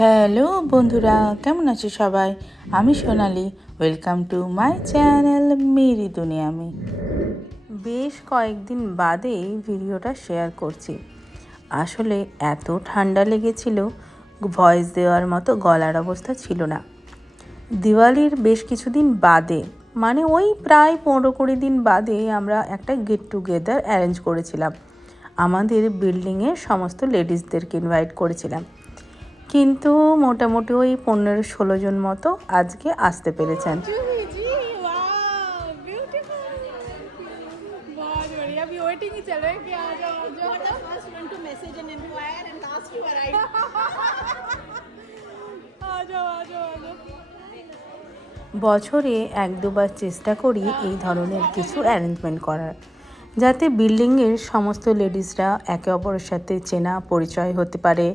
Hello বন্ধুরা, কেমন আছো সবাই? আমি Sonali welcome to my channel Mary দুনিয়ামি। বেশ কয়েকদিন বাদেই ভিডিওটা শেয়ার করছি। আসলে এত ঠান্ডা লেগেছিল ভয়েস দেওয়ার মতো গলার অবস্থা ছিল না। দিওয়ালির বেশ কিছুদিন বাদে মানে ওই প্রায় পনেরো কুড়ি দিন বাদে আমরা একটা গেট টুগেদার অ্যারেঞ্জ করেছিলাম। আমাদের বিল্ডিংয়ের সমস্ত লেডিসদেরকে ইনভাইট করেছিলাম। কিন্তু মোটামুটি ওই পনেরো ষোলো জন মতো আজকে আসতে পেরেছেন। বছরে এক দুবার চেষ্টা করি এই ধরনের কিছু অ্যারেঞ্জমেন্ট করার, যাতে বিল্ডিংয়ের সমস্ত লেডিসরা একে অপরের সাথে চেনা পরিচয় হতে পারে।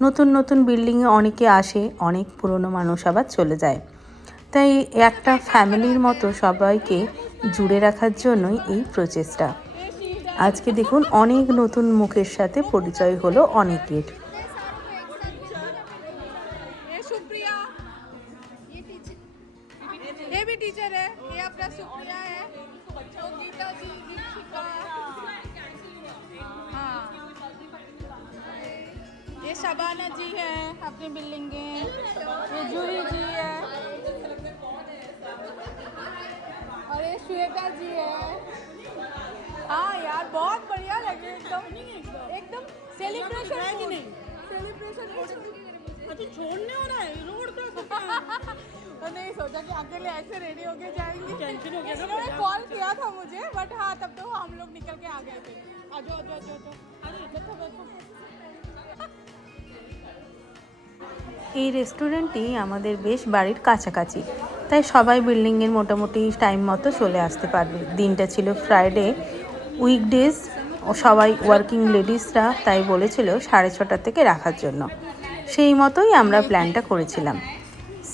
নতুন নতুন বিল্ডিংয়ে অনেকে আসে, অনেক পুরনো মানুষ আবার চলে যায়। তাই একটা ফ্যামিলির মতো সবাইকে জুড়ে রাখার জন্যই এই প্রচেষ্টা। আজকে দেখুন অনেক নতুন মুখের সাথে পরিচয় হলো অনেকের। श्वेता जी है हाँ यार बहुत बढ़िया लगे एकदम एकदम सेलिब्रेशन सेलिब्रेशन तो छोड़ने हो रहा है रोड क्रॉस तो नहीं सोचा कि अकेले ऐसे रेडी होके जाएंगे टेंशन हो गया ना इन्होंने कॉल किया था मुझे बट हाँ तब तो हम लोग निकल के आ गए थे आ जाओ आ जाओ आ जाओ, आ जाओ बैठो बैठो এই রেস্টুরেন্টটি আমাদের বেশ বাড়ির কাছাকাছি তাই সবাই বিল্ডিংয়ের মোটামুটি টাইম মতো চলে আসতে পারবে। দিনটা ছিল ফ্রাইডে উইকডেজ সবাই ওয়ার্কিং লেডিসরা তাই বলেছিল সাড়ে ছটা থেকে রাখার জন্য। সেই মতোই আমরা প্ল্যানটা করেছিলাম।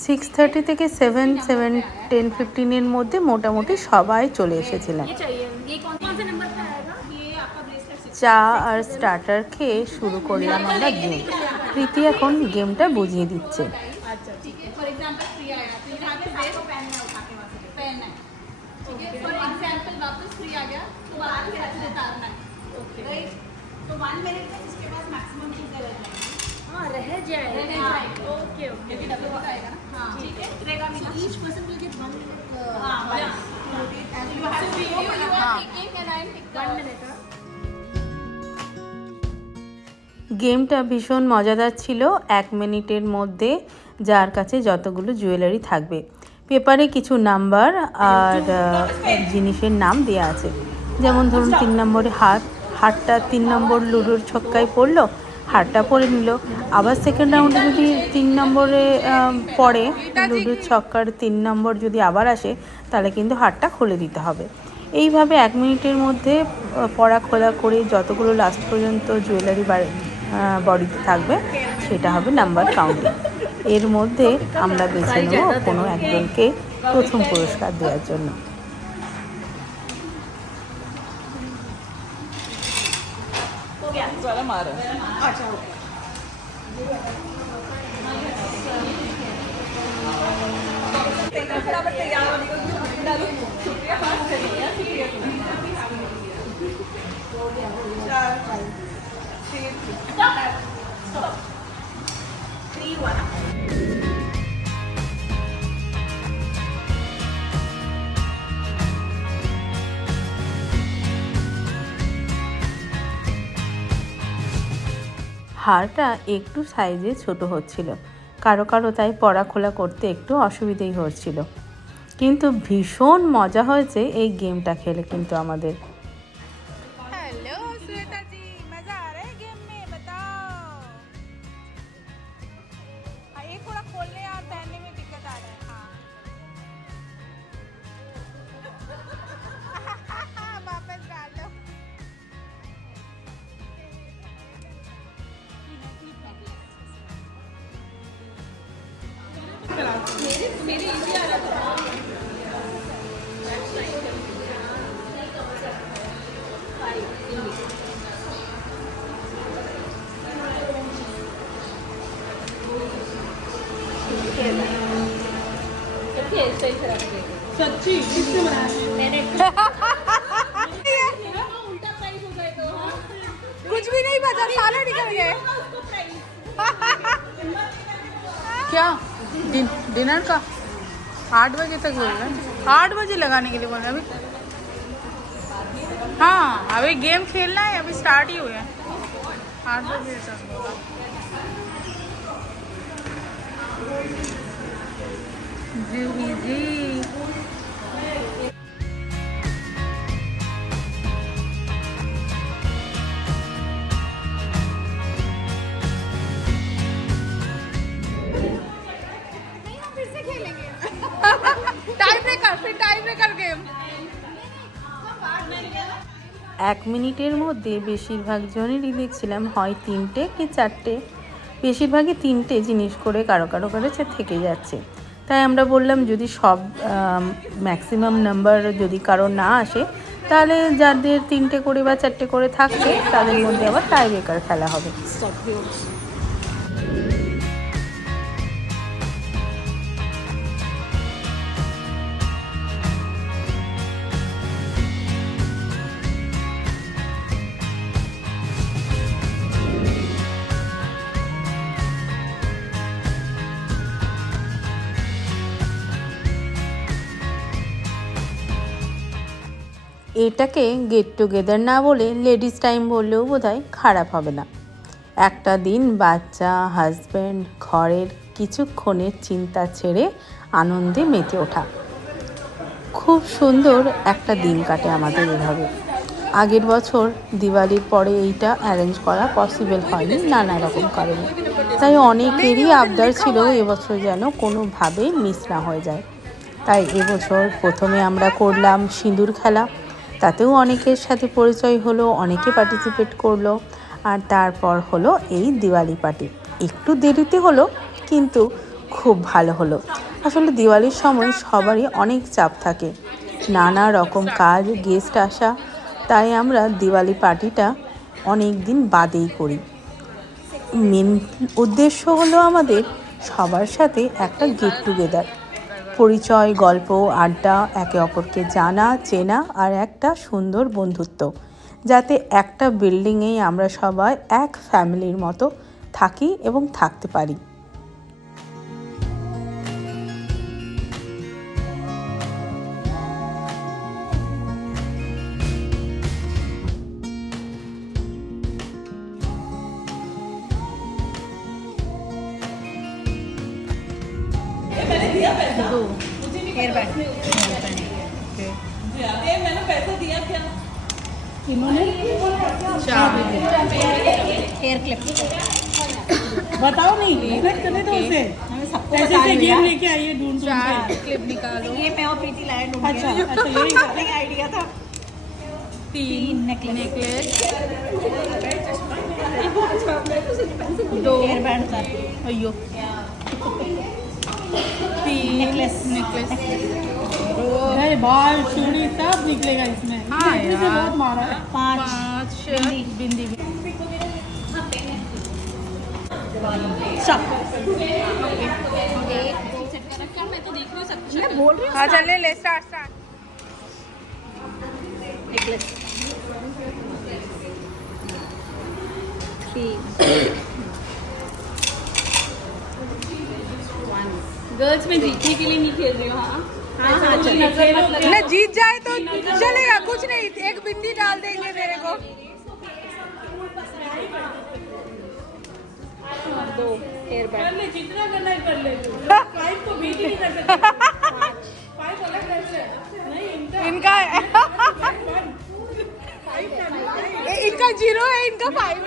সিক্স থার্টি থেকে সেভেন সেভেন টেন ফিফটিনের মধ্যে মোটামুটি সবাই চলে এসেছিলেন। চা আর স্টার্টার খেয়ে শুরু করলাম আমরা গেম প্রীতি এখন গেমটা বুঝিয়ে দিচ্ছে। आ गया तो बाहर के रख उतारना है ओके राइट तो वन मिनट में इसके बाद मैक्सिमम चीजें रह जाएंगी हाँ रह जाएगा ओके ओके अभी डबल का आएगा ना हाँ ठीक है रहेगा so each person will get one uh, हाँ and you have to you, you are taking and I am taking one minute huh? গেমটা ভীষণ মজাদার ছিল এক মিনিটের মধ্যে যার কাছে যতগুলো জুয়েলারি থাকবে পেপারে কিছু নাম্বার আর আহ, জিনিসের নাম দেওয়া আছে যেমন ধরুন তিন নম্বরে হাত হাটটা তিন নম্বর লুডোর ছক্কায় পড়ল হাটটা পড়ে নিল। আবার সেকেন্ড রাউন্ডে যদি তিন নম্বরে পড়ে, লুডোর ছক্কার তিন নম্বর যদি আবার আসে, তাহলে কিন্তু হাটটা খুলে দিতে হবে। এইভাবে এক মিনিটের মধ্যে পড়া খোলা করে যতগুলো লাস্ট পর্যন্ত জুয়েলারি বডিতে থাকবে, সেটা হবে নাম্বার কাউন্টিং এর মধ্যে আমরা বেছে নেব কোনো একজনকে প্রথম পুরস্কার দেওয়ার জন্য। મારે અચ્છા ઓકે ફટાફટ તૈયાર હોને કો ડાલો છોકરીયા પાસ કરી ગયા হারটা একটু সাইজে ছোট হচ্ছিল। কারও কারও তাই পড়া খোলা করতে একটু অসুবিধেই হচ্ছিল। কিন্তু ভীষণ মজা হয়েছে এই গেমটা খেলে কিন্তু আমাদের। सच्ची किसने बनाया मैंने कुछ भी नहीं बचा सारे निकल गए। क्या? डिन, डिनर का? आठ बजे तक बोल रहे आठ बजे लगाने के लिए बोल रहे हैं अभी। हाँ अभी गेम खेलना है अभी स्टार्ट ही हुए हैं। आठ बजे तक। এক মিনিটের মধ্যে বেশিরভাগ জনেরই দেখছিলাম হয় তিনটে কি চারটে। বেশিরভাগই তিনটে জিনিস করে কারও কারও কাছে থেকে যাচ্ছে। তাই আমরা বললাম যদি সব ম্যাক্সিমাম নাম্বার যদি কারও না আসে, তাহলে যাদের তিনটে করে বা চারটে করে থাকছে, তাদের মধ্যে আবার টাই ব্রেকার খেলা হবে। এটাকে গেট টুগেদার না বলে লেডিস টাইম বললেও বোধহয় খারাপ হবে না। একটা দিন বাচ্চা হাজব্যান্ড ঘরের কিছুক্ষণের চিন্তা ছেড়ে আনন্দে মেতে ওঠা। খুব সুন্দর একটা দিন কাটে আমাদের এভাবে। আগের বছর দিওয়ালির পরে এইটা অ্যারেঞ্জ করা পসিবল হয়নি নানা রকম কারণে। তাই অনেকেরই আবদার ছিল এবছর যেন কোনোভাবে মিস না হয়ে যায়। তাই এবছর প্রথমে আমরা করলাম সিঁদুর খেলা। তাতেও অনেকের সাথে পরিচয় হলো, অনেকে পার্টিসিপেট করল। আর তারপর হলো এই দিওয়ালি পার্টি একটু দেরিতে হলো, কিন্তু খুব ভালো হলো। আসলে দিওয়ালির সময় সবারই অনেক চাপ থাকে। নানা রকম কাজ গেস্ট আসা, তাই আমরা দিওয়ালি পার্টিটা অনেক দিন বাদেই করি। মেন উদ্দেশ্য হলো আমাদের সবার সাথে একটা গেট টুগেদার পরিচয়, গল্প, আড্ডা একে অপরকে জানা, চেনা আর একটা সুন্দর বন্ধুত্ব। যাতে একটা বিল্ডিংয়েই আমরা সবাই এক ফ্যামিলির মতো থাকি এবং থাকতে পারি। दिया पैसा? दो। ओके मैंने पैसा दिया क्या? बताओ नहीं करने तो उसे। गेम लेके आइए ढूंढ क्लिप निकालो। ये मैं और प्रीति लाए अच्छा अच्छा यही आइडिया था। तीन नेकलेस अच्छा, तो दो। बैंड अयो। Necklace. नेकलेस अरे बाल चूड़ी सब निकलेगा इसमें। हाँ से बहुत मारा है। पाँच। पाँच बिंदी। बिंदी सब मैं तो बोल रही हाँ चल ले ले स्टार्ट स्टार्ट नेकलेस गर्ल्स में जीतने के लिए नहीं खेल रही हूँ हाँ? हाँ हाँ चलो। ना जीत जाए तो चलेगा कुछ नहीं एक बिंदी डाल देंगे तेरे को। दो हेयर बैंड जितना करना है कर ले फाइव तो बीट नहीं कर सकते। फाइव अलग नहीं इनका इनका इनका ज़ीरो है इनका फाइव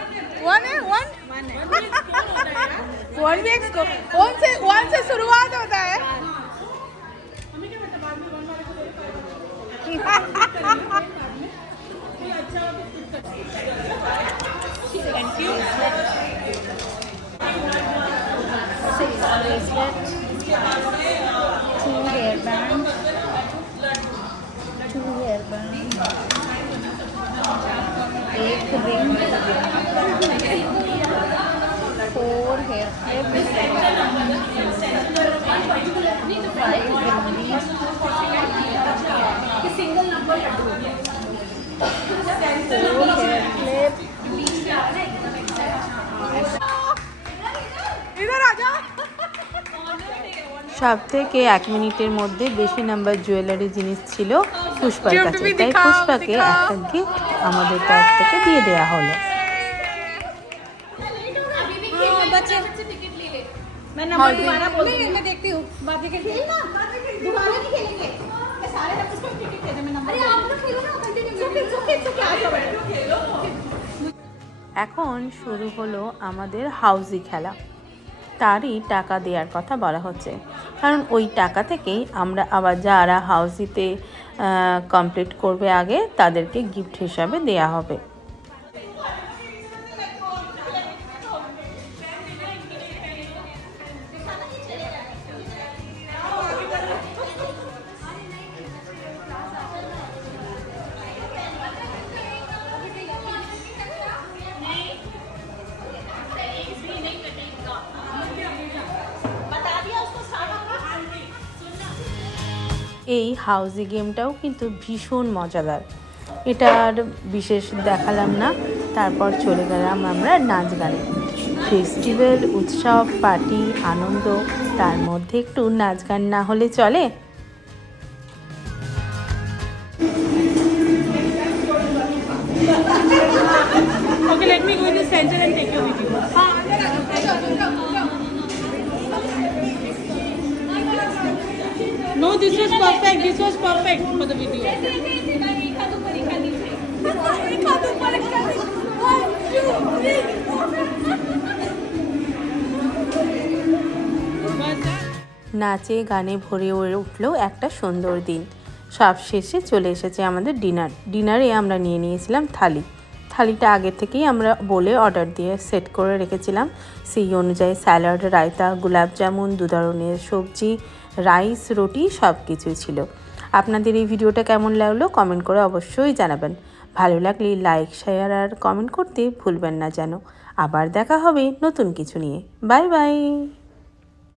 वन है one one one V X को वन से वन से शुरुआत होता है সব থেকে এক মিনিটের মধ্যে বেশি নাম্বার জুয়েলারি জিনিস ছিল পুষ্পার কাছে। তাই পুষ্পাকে একটা গিফট আমাদের তরফ থেকে দিয়ে দেওয়া হলো। नंबर दोबारा बोल नहीं, दूंगी मैं देखती हूँ बाकी के खेलना दोबारा नहीं खेलेंगे मैं सारे नंबर को टिकट दे दे मैं नंबर अरे आप लोग खेलो ना कंटिन्यू सुखी सुखी सुखी आ जाओ खेलो এখন শুরু হলো আমাদের হাউজি খেলা তারই টাকা দেওয়ার কথা বলা হচ্ছে কারণ ওই টাকা থেকেই আমরা আবার যারা হাউজিতে কমপ্লিট করবে আগে তাদেরকে গিফট হিসাবে দেয়া হবে এই হাউজি গেমটাও কিন্তু ভীষণ মজাদার। এটা আর বিশেষ দেখালাম না। তারপর চলে গেলাম আমরা নাচ গানে। ফেস্টিভ্যাল উৎসব পার্টি আনন্দ তার মধ্যে একটু নাচ গান না হলে চলে। Okay, let me go in the center and take your video. This was perfect. This was perfect for the video. নাচে, গানে ভরে উঠল একটা সুন্দর দিন সব শেষে চলে এসেছে আমাদের ডিনার ডিনারে আমরা নিয়ে নিয়েছিলাম থালি থালিটা আগে থেকেই আমরা বলে অর্ডার দিয়ে সেট করে রেখেছিলাম সেই অনুযায়ী স্যালাড, রায়তা গোলাপ জামুন দু ধরনের সবজি রাইস, রুটি সব কিছুই ছিল। আপনাদের এই ভিডিওটা কেমন লাগল কমেন্ট করে অবশ্যই জানাবেন। ভালো লাগলে লাইক, শেয়ার আর কমেন্ট করতে ভুলবেন না যেন। আবার দেখা হবে নতুন কিছু নিয়ে। Bye bye.